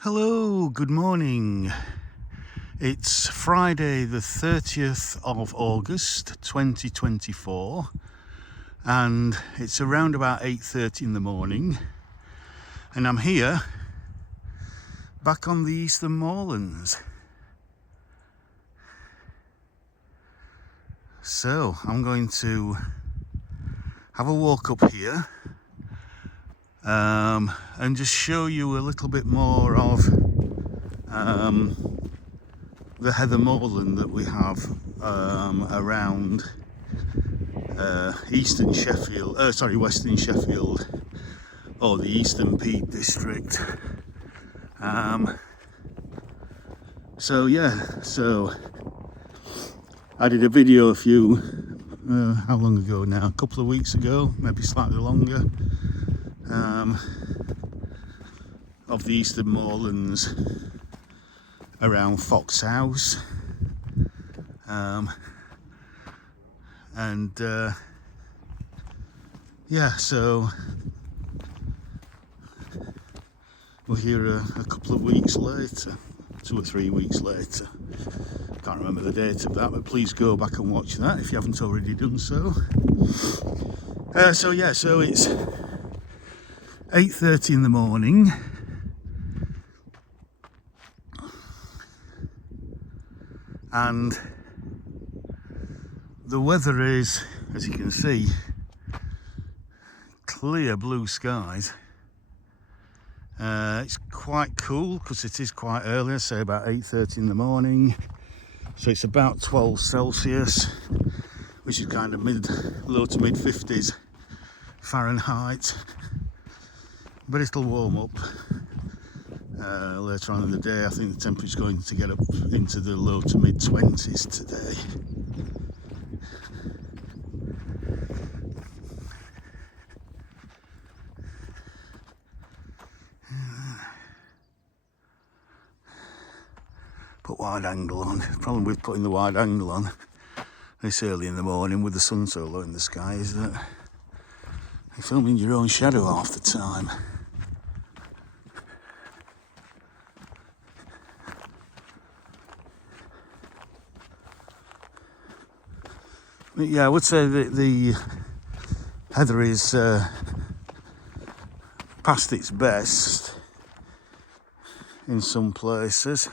Hello, good morning. It's Friday the 30th of August 2024 and it's around about 8:30 in the morning and I'm here back on the Eastern Moorlands. So I'm going to have a walk up here and just show you a little bit more of the heather moorland that we have around Western Sheffield, or the Eastern Peak District. So I did a video how long ago now? A couple of weeks ago, maybe slightly longer, of the Eastern Moorlands around Fox House, so we're here a couple of weeks later, 2 or 3 weeks later. Can't remember the date of that, but please go back and watch that if you haven't already done so. So it's 8:30 in the morning. And the weather is, as you can see, clear blue skies. It's quite cool because it is quite early, I say about 8:30 in the morning. So it's about 12 Celsius, which is kind of low to mid 50s Fahrenheit. But it'll warm up later on in the day. I think the temperature's going to get up into the low to mid 20s today. Put wide angle on. The problem with putting the wide angle on this early in the morning with the sun so low in the sky is that you're filming your own shadow half the time. But yeah, I would say that the heather is past its best in some places,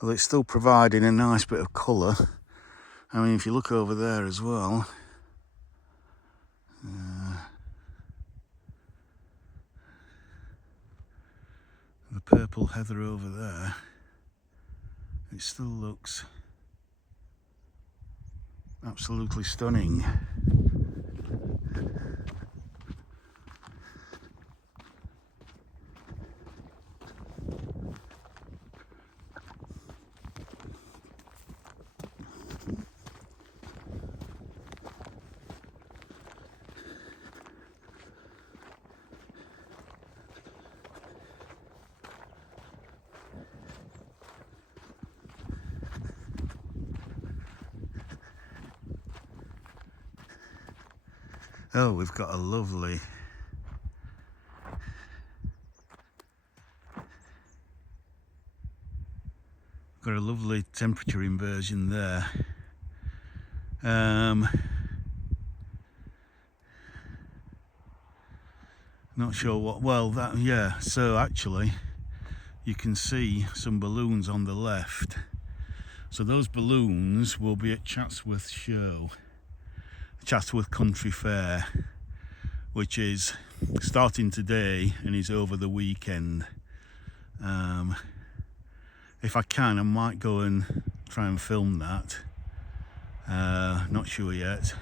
although it's still providing a nice bit of colour. I mean, if you look over there as well, the purple heather over there, it still looks absolutely stunning. Oh, we've got a lovely temperature inversion there. Not sure what, so actually you can see some balloons on the left. So those balloons will be at Chatsworth Country Fair, which is starting today and is over the weekend. If I can, I might go and try and film that. Not sure yet.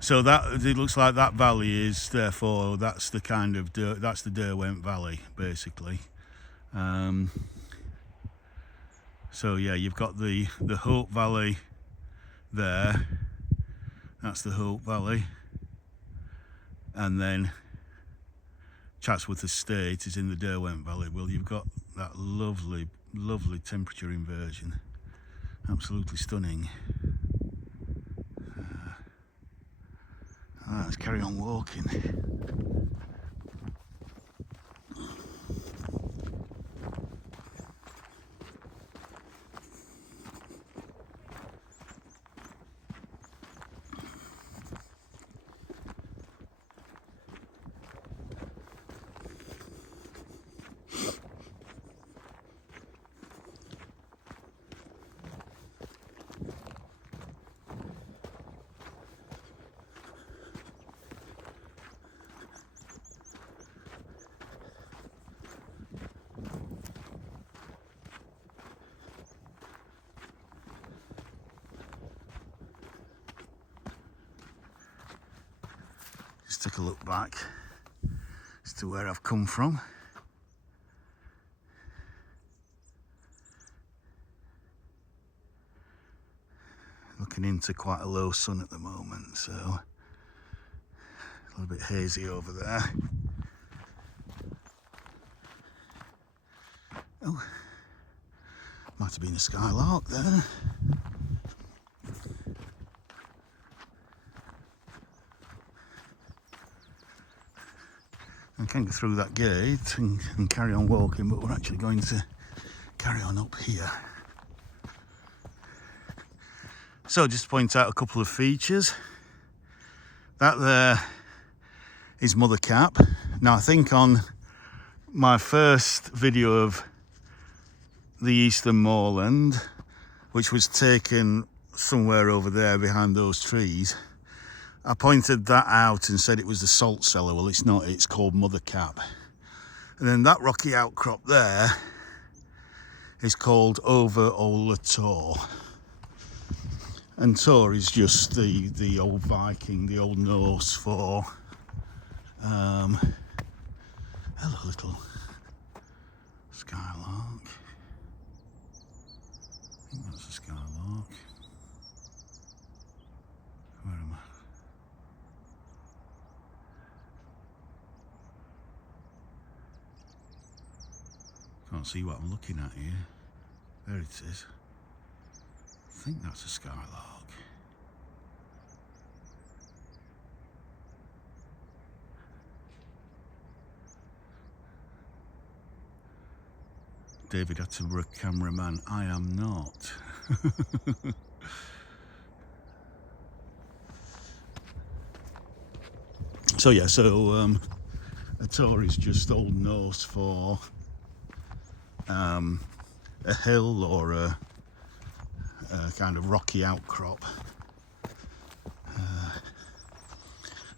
So that it looks like that valley is, therefore that's the kind of that's the Derwent Valley basically. So yeah, you've got the Hope Valley there. That's the Hope Valley, and then Chatsworth Estate is in the Derwent Valley. Well, you've got that lovely temperature inversion, absolutely stunning. Let's carry on walking. Let's take a look back as to where I've come from. Looking into quite a low sun at the moment, so a little bit hazy over there. Oh, might have been a skylark there. I can go through that gate and carry on walking, but we're actually going to carry on up here. So just to point out a couple of features. That there is mother cap. Now I think on my first video of the Eastern Moorland, which was taken somewhere over there behind those trees, I pointed that out and said it was the salt cellar. Well, it's not, it's called mother cap. And then that rocky outcrop there is called Over Ola Tor. And Tor is just the old Viking, the old Norse for hello little skylark. I think that's a skylark. Where am I? Can't see what I'm looking at here. There it is. I think that's a skylark. David Attenborough, cameraman. I am not. So yeah, a tor is just Old Norse for a hill or a kind of rocky outcrop,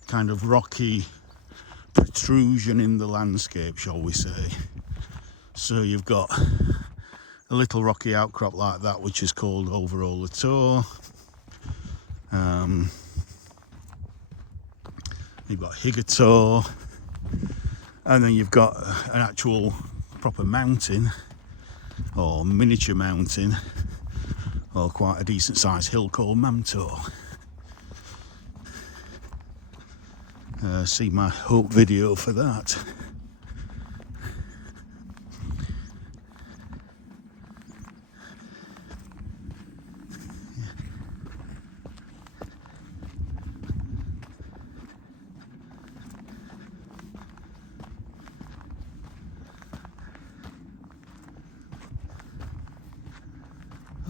kind of rocky protrusion in the landscape, shall we say. So you've got a little rocky outcrop like that, which is called Over Ola Tor. You've got Higator, and then you've got an actual proper mountain or miniature mountain or quite a decent sized hill called Mamtor. See my Hope video for that.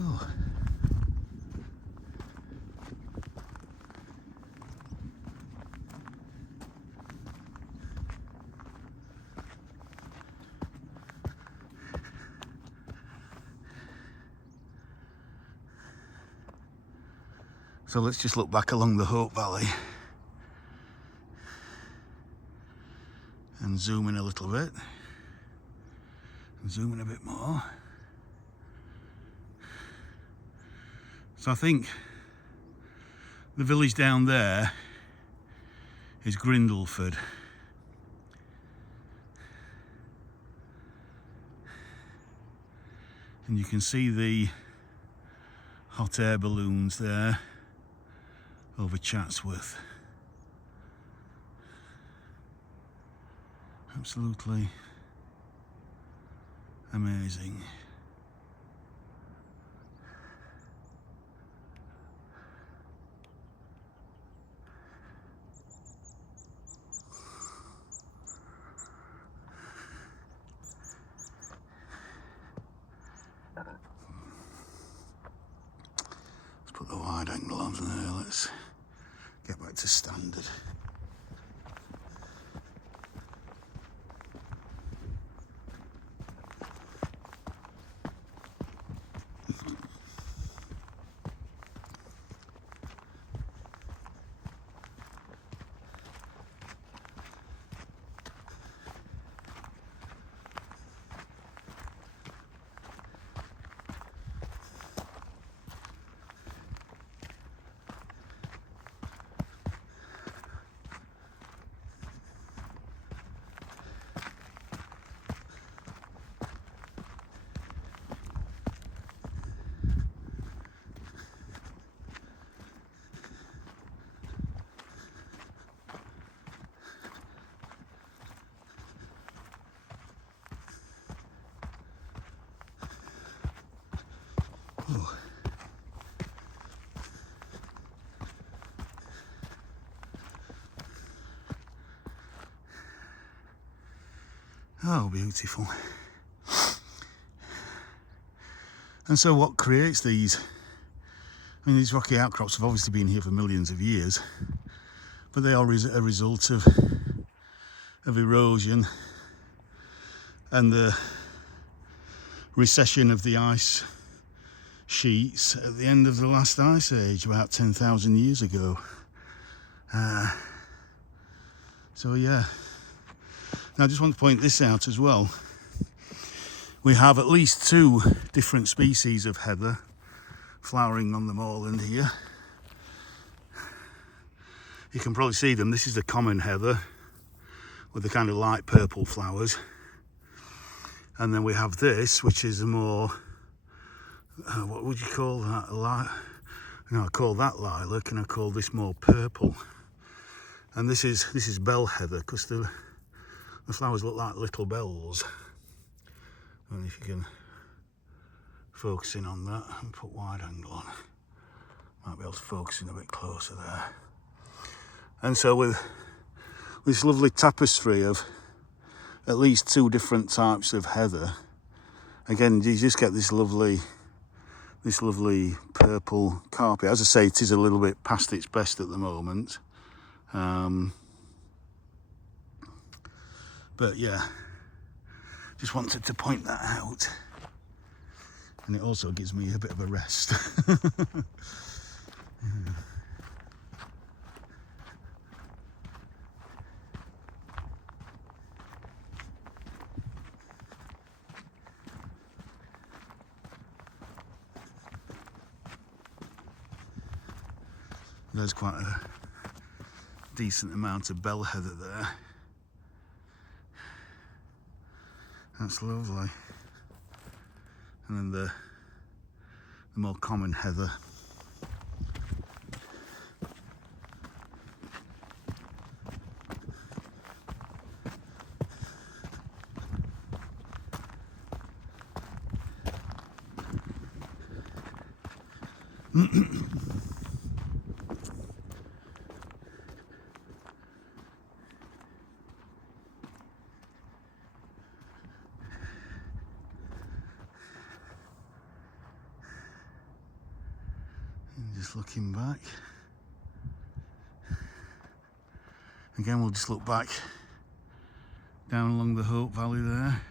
Oh. So let's just look back along the Hope Valley and zoom in a little bit, and zoom in a bit more. So I think the village down there is Grindleford. And you can see the hot air balloons there over Chatsworth. Absolutely amazing. Let's put the wide angle on there. Let's get back to standard. Oh, beautiful. And so what creates these, I mean, these rocky outcrops have obviously been here for millions of years, but they are a result of erosion and the recession of the ice sheets at the end of the last ice age about 10,000 years ago. So yeah, now I just want to point this out as well. We have at least 2 different species of heather flowering on the moorland here. You can probably see them. This is the common heather with the kind of light purple flowers, and then we have this, which is a more what would you call that? I call that lilac, and I call this more purple. And this is bell heather, because the flowers look like little bells. I don't know if you can focus in on that and put wide angle on. Might be able to focus in a bit closer there. And so with this lovely tapestry of at least 2 different types of heather, again, you just get this lovely purple carpet. As I say, it is a little bit past its best at the moment. But yeah, just wanted to point that out. And it also gives me a bit of a rest. Yeah. There's quite a decent amount of bell heather there. That's lovely. And then the more common heather. Just looking back. Again, we'll just look back down along the Hope Valley there.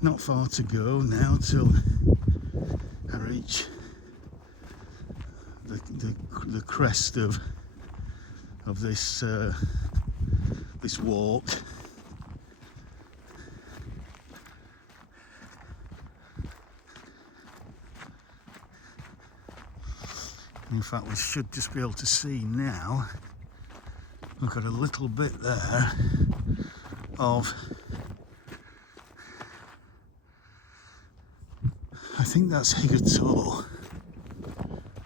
Not far to go now till I reach the crest of this this walk. In fact, we should just be able to see now. We've got a little bit there of, I think that's Higator.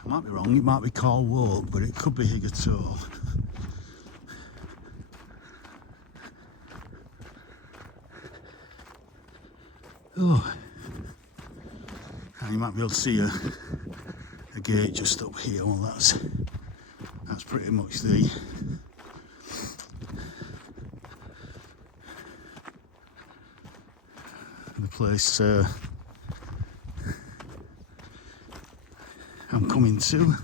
I might be wrong, it might be Carl Walk, but it could be Higator. Oh, and you might be able to see a gate just up here. Well, that's pretty much the place I'm coming to.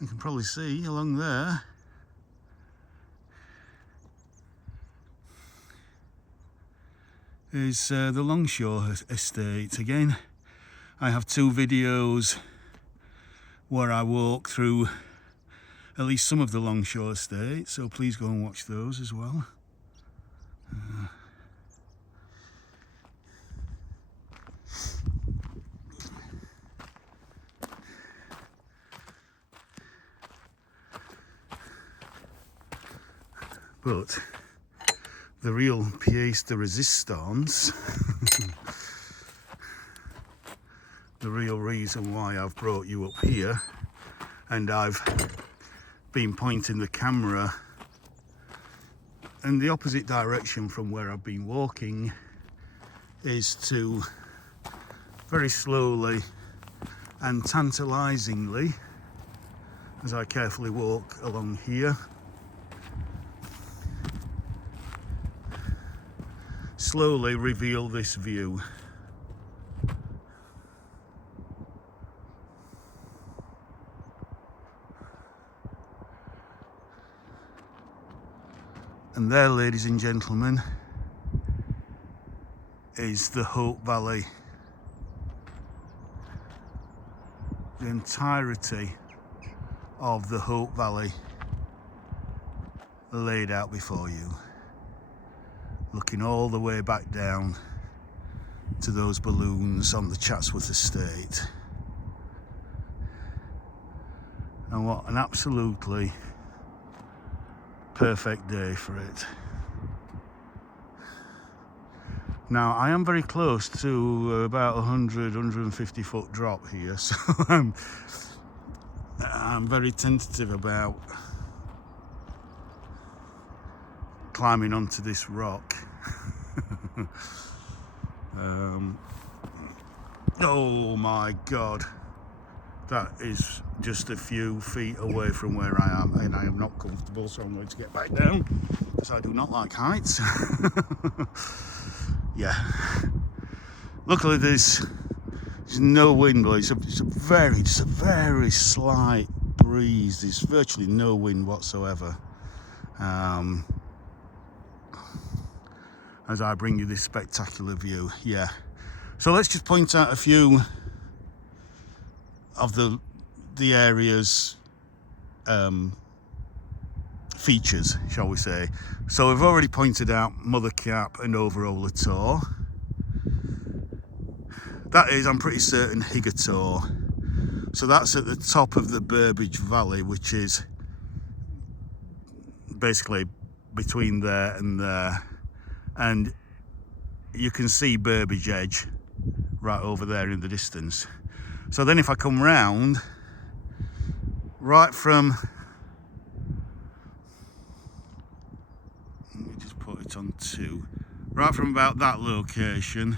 You can probably see along there is the Longshore estate. Again, I have 2 videos where I walk through at least some of the Longshore estate, so please go and watch those as well. But the real pièce de résistance, the real reason why I've brought you up here and I've been pointing the camera in the opposite direction from where I've been walking, is to very slowly and tantalizingly, as I carefully walk along here, slowly reveal this view. And there, ladies and gentlemen, is the Hope Valley. The entirety of the Hope Valley laid out before you, looking all the way back down to those balloons on the Chatsworth estate. And what an absolutely perfect day for it. Now, I am very close to about 150 foot drop here, so I'm very tentative about climbing onto this rock. Oh my God, that is just a few feet away from where I am, and I am not comfortable, so I'm going to get back down because I do not like heights. Yeah, luckily there's no wind, but it's a very slight breeze. There's virtually no wind whatsoever as I bring you this spectacular view. Yeah, so let's just point out a few of the area's features, shall we say. So we've already pointed out Mother Cap and Overola Tor. That is, I'm pretty certain, Higger Tor. So that's at the top of the Burbage Valley, which is basically between there and there. And you can see Burbage Edge right over there in the distance. So then if I come round, right from, let me just put it on 2, right from about that location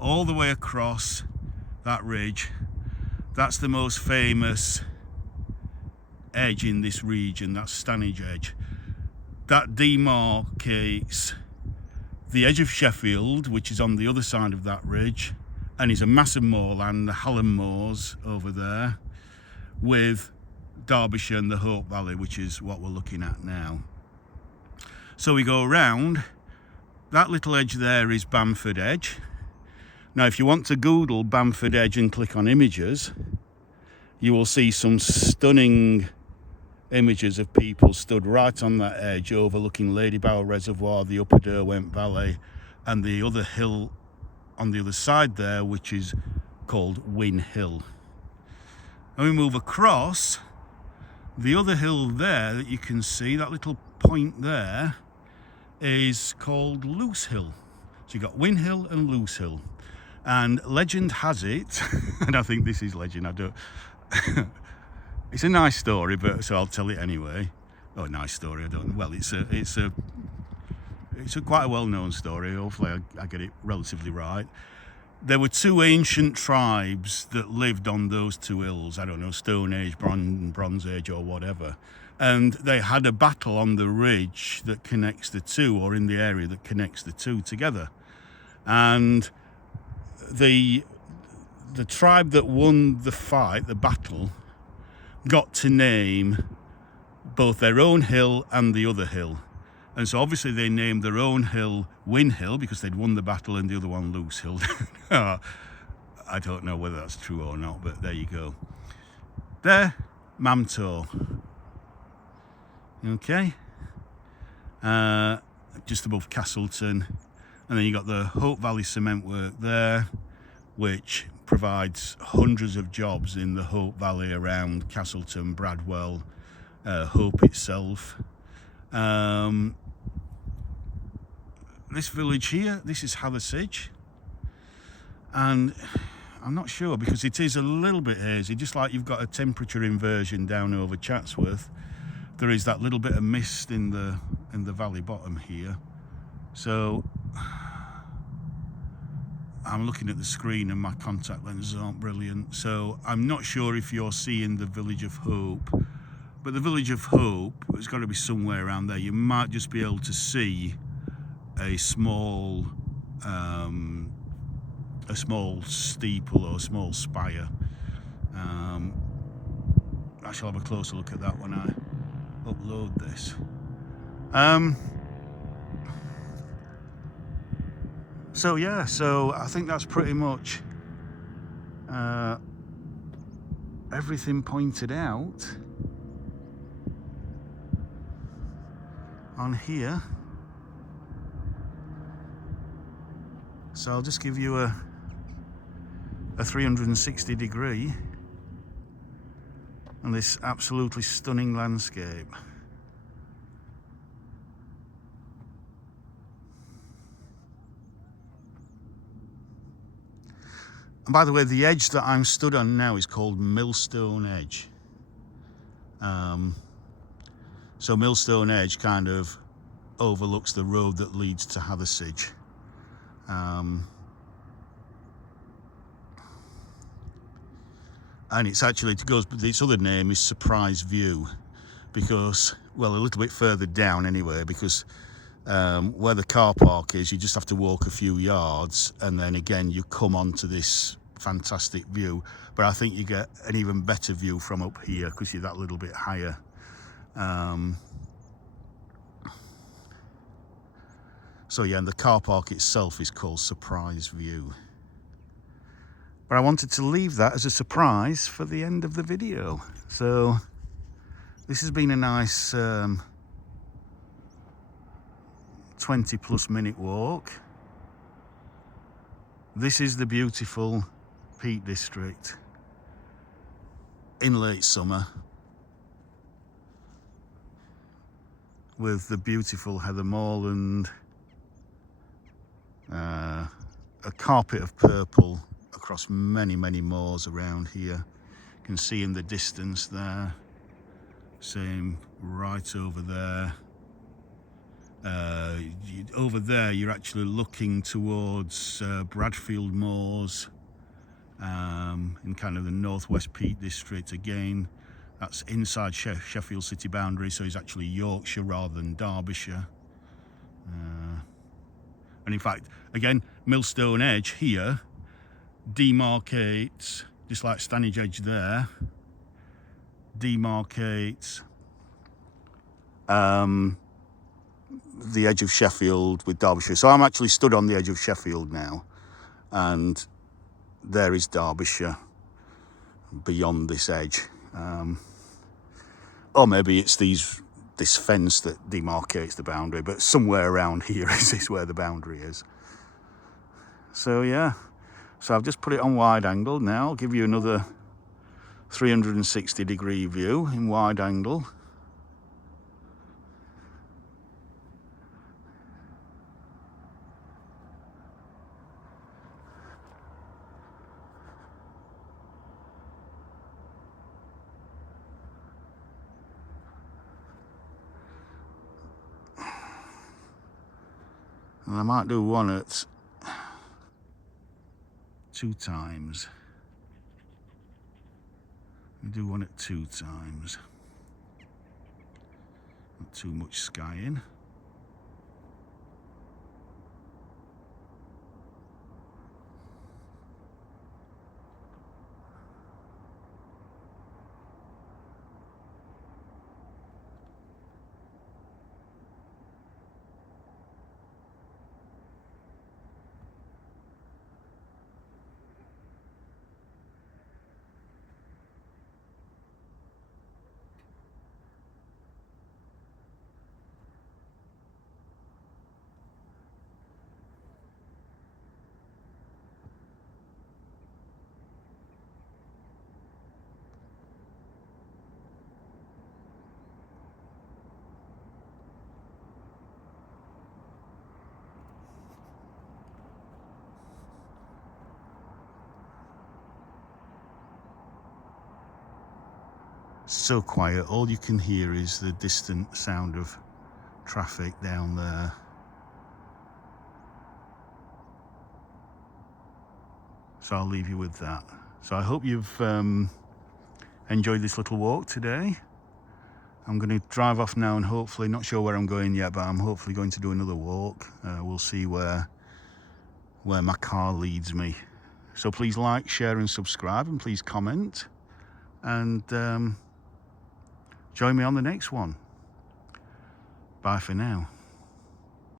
all the way across that ridge, that's the most famous edge in this region, that's Stanage Edge. That demarcates the edge of Sheffield, which is on the other side of that ridge, and is a massive moorland, the Hallam Moors over there, with Derbyshire and the Hope Valley, which is what we're looking at now. So we go around, that little edge there is Bamford Edge. Now if you want to Google Bamford Edge and click on images, you will see some stunning images of people stood right on that edge overlooking Lady Bower Reservoir, the Upper Derwent Valley, and the other hill on the other side there, which is called Win Hill. And we move across, the other hill there that you can see, that little point there, is called Loose Hill. So you've got Win Hill and Loose Hill. And legend has it, and I think this is legend, I don't it's a nice story, but so I'll tell it anyway. Oh, nice story, I don't know. Well, it's a quite a well-known story. Hopefully I get it relatively right. There were two ancient tribes that lived on those two hills. I don't know, Stone Age, Bronze Age, or whatever. And they had a battle on the ridge that connects the two, or in the area that connects the two together. And the tribe that won the fight, the battle, got to name both their own hill and the other hill. And so obviously they named their own hill Win Hill because they'd won the battle, and the other one Loose Hill. I don't know whether that's true or not, but there you go. There, Mamtor. Okay. Just above Castleton. And then you got the Hope Valley Cement Work there, which provides hundreds of jobs in the Hope Valley around Castleton, Bradwell, Hope itself. this village here, this is Hathersage, and I'm not sure because it is a little bit hazy, just like you've got a temperature inversion down over Chatsworth. There is that little bit of mist in the valley bottom here. So I'm looking at the screen and my contact lenses aren't brilliant, so I'm not sure if you're seeing the Village of Hope, but the Village of Hope has got to be somewhere around there. You might just be able to see a small steeple or a small spire. I shall have a closer look at that when I upload this. So yeah, so I think that's pretty much everything pointed out on here. So I'll just give you a 360 degree on this absolutely stunning landscape. And by the way, the edge that I'm stood on now is called Millstone Edge. So Millstone Edge kind of overlooks the road that leads to Hathersage. And it's actually, its other name is Surprise View, because, well, a little bit further down anyway, because where the car park is, you just have to walk a few yards, and then again you come onto this fantastic view. But I think you get an even better view from up here because you're that little bit higher. So yeah, and the car park itself is called Surprise View. But I wanted to leave that as a surprise for the end of the video. So this has been a nice 20+ minute walk. This is the beautiful Peak District in late summer, with the beautiful heather moorland, a carpet of purple across many moors around here. You can see in the distance there, same right over there. Over there you're actually looking towards Bradfield Moors, in kind of the northwest Peak District. Again, that's inside Sheffield city boundary, so it's actually Yorkshire rather than Derbyshire. And in fact, again, Millstone Edge here demarcates, just like Stanage Edge there, demarcates the edge of Sheffield with Derbyshire. So I'm actually stood on the edge of Sheffield now, and there is Derbyshire beyond this edge. Or maybe it's this fence that demarcates the boundary, but somewhere around here is where the boundary is. So yeah, so I've just put it on wide angle now. I'll give you another 360 degree view in wide angle. And I might do one at 2 times. Do one at 2 times. Not too much skying. So quiet, all you can hear is the distant sound of traffic down there. So I'll leave you with that. So I hope you've enjoyed this little walk today. I'm going to drive off now and hopefully, not sure where I'm going yet, but I'm hopefully going to do another walk. We'll see where my car leads me. So please like, share and subscribe, and please comment, and join me on the next one. Bye for now.